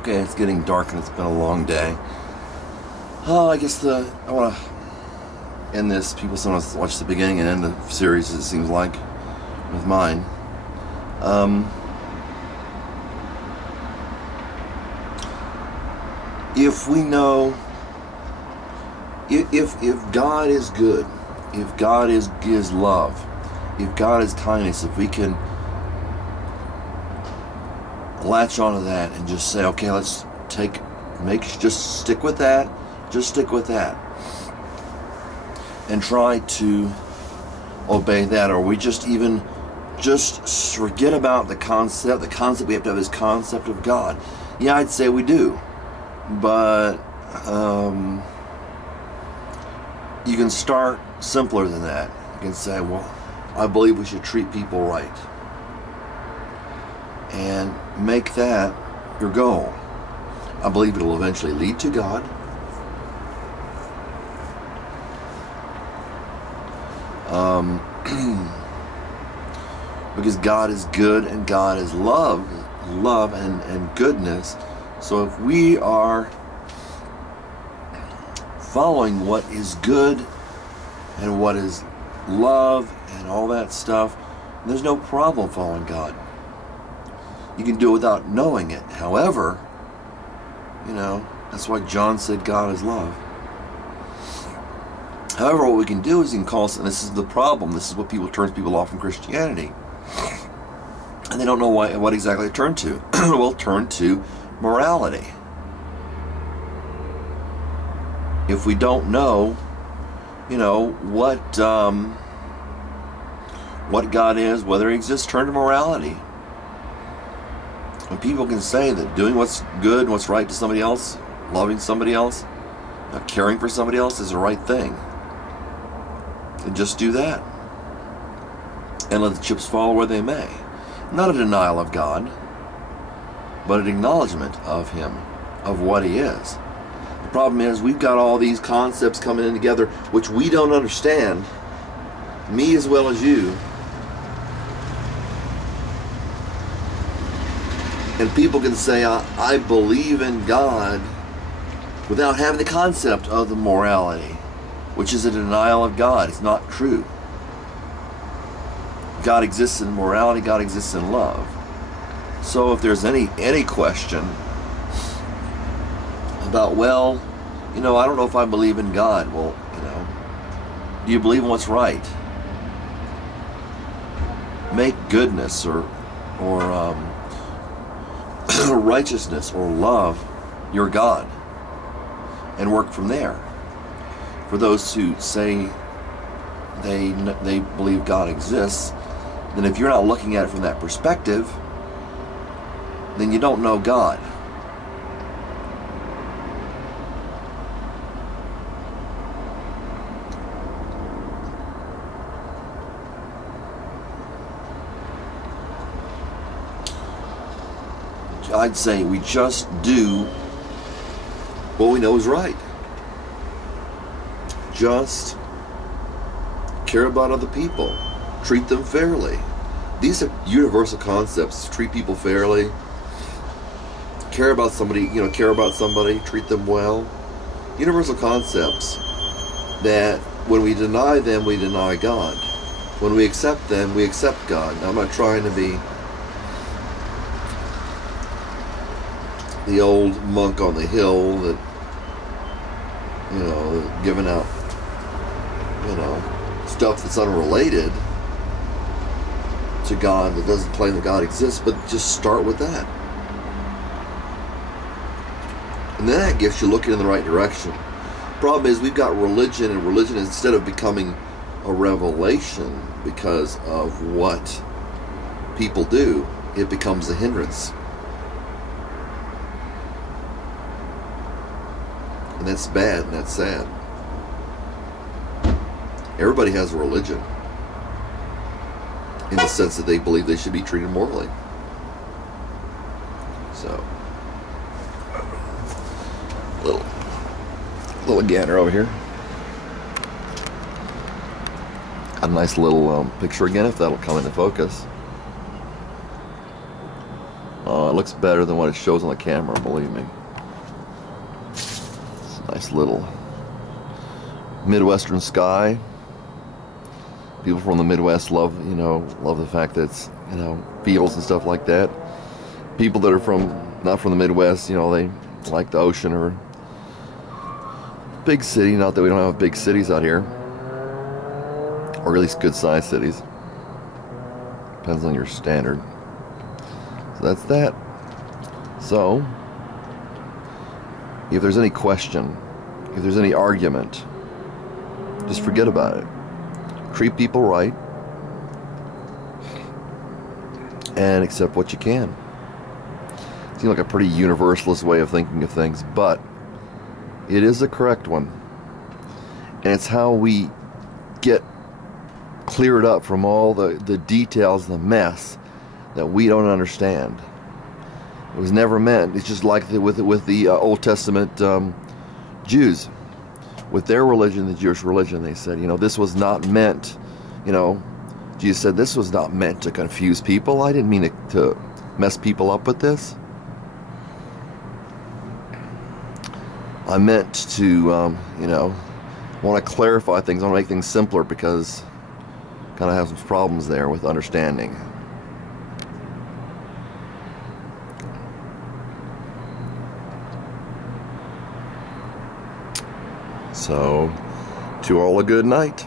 Okay, it's getting dark and it's been a long day. I guess I want to end this. People sometimes watch the beginning and end the series, it seems like, with mine. If we know, if God is good, if God is love, if God is kindness, if we can latch onto that and just say, okay, let's just stick with that, and try to obey that, or we just forget about the concept we have to have this concept of God. Yeah, I'd say we do, but you can start simpler than that. You can say, well, I believe we should treat people right, and make that your goal. I believe it'll eventually lead to God. Because God is good and God is love and goodness. So if we are following what is good and what is love and all that stuff, there's no problem following God. You can do it without knowing it. However, that's why John said God is love. However, what we can do is you can call us, and this is the problem, this is what turns people off from Christianity. And they don't know what exactly to turn to. Well, turn to morality. If we don't know, what God is, whether He exists, turn to morality. When people can say that doing what's good and what's right to somebody else, loving somebody else, caring for somebody else is the right thing, and just do that. And let the chips fall where they may. Not a denial of God, but an acknowledgement of Him, of what He is. The problem is we've got all these concepts coming in together which we don't understand, me as well as you. And people can say, I believe in God, without having the concept of the morality, which is a denial of God. It's not true. God exists in morality, God exists in love. So if there's any question about, well, I don't know if I believe in God. Well, do you believe in what's right? Make goodness or righteousness or love your God, and work from there. For those who say they believe God exists, then if you're not looking at it from that perspective, then you don't know God. I'd say we just do what we know is right. Just care about other people. Treat them fairly. These are universal concepts. Treat people fairly. Care about somebody, treat them well. Universal concepts that when we deny them, we deny God. When we accept them, we accept God. Now, I'm not trying to be the old monk on the hill that, giving out, stuff that's unrelated to God, that doesn't claim that God exists, but just start with that. And then that gets you looking in the right direction. Problem is, we've got religion, and religion, instead of becoming a revelation because of what people do, it becomes a hindrance. And that's bad, and that's sad. Everybody has a religion, in the sense that they believe they should be treated morally. So, little gander over here. Got a nice little picture again, if that'll come into focus. it looks better than what it shows on the camera, believe me. It's a nice little Midwestern sky. People from the Midwest love, love the fact that it's, fields and stuff like that. People that are not from the Midwest, they like the ocean or big city. Not that we don't have big cities out here, or at least good-sized cities. Depends on your standard. So that's that. So, if there's any question, if there's any argument, just forget about it. Treat people right and accept what you can. Seems like a pretty universalist way of thinking of things, but it is a correct one. And it's how we get cleared up from all the details, the mess that we don't understand. It was never meant. It's just like with the Old Testament Jews. With their religion, the Jewish religion, they said, this was not meant, Jesus said, this was not meant to confuse people. I didn't mean to mess people up with this. I meant to, want to clarify things. I want to make things simpler because I kind of have some problems there with understanding. So, to all a good night.